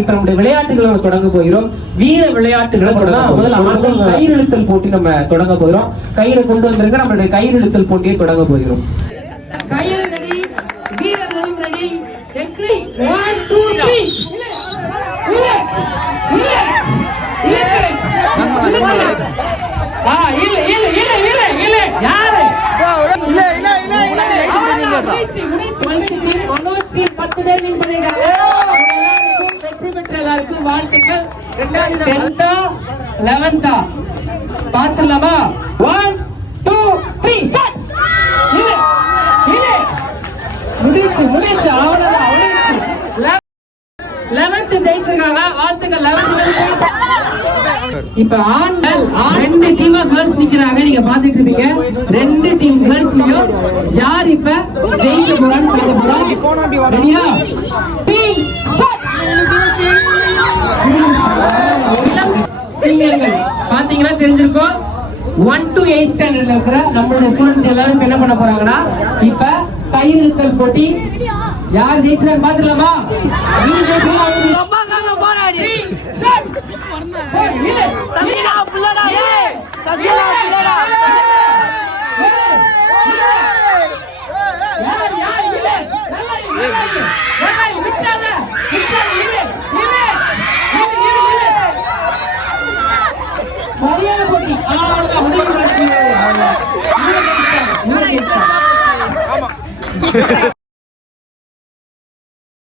இப்ப நம்முடைய விளையாட்டுகளை தொடங்க போகிறோம். வீர விளையாட்டுகளை முதல்ல கயிறு இழுத்தல் போட்டி நம்ம தொடங்க போகிறோம். கயிறு கொண்டு வந்திருக்க நம்மளுடைய கயிறு இழுத்தல் போட்டியை தொடங்க போகிறோம். கயிறு ரெடி, வீரர்களும் ரெடி. 1 2 3 எல்லாருக்கும் வாழ்த்துக்கள். 11th பாத்துலாமா? 1 2 3 ஸ்டார்ட். முடிச்சு அவ்வளவுதான். 11th ஜெயிச்சிருக்காங்க. வாழ்த்துக்கள். 11th இப்ப ஆண்கள் 2 டீமா கேர்ள்ஸ் நிக்கிறாங்க. நீங்க பாத்துட்டு இருப்பீங்க. 2 டீம் கேர்ள்ஸ்லயும் யார் இப்ப ஜெயிக்க போறான்னு பார்க்க போறோம். ரெடியா? Team start. பாத்தீங்கன்னா தெரிஞ்சிருக்கும். 1 to 8 ஸ்டாண்டர்ட்ல இருக்கிற நம்மளுடைய ஸ்டூடெண்ட்ஸ் எல்லாரும் என்ன பண்ண போறாங்கன்னா இப்ப கயிறு இழுத்தல் போட்டி யார் ஜெயிச்சான்னு பாத்துலாமா? சரியான போட்டி. ஆமா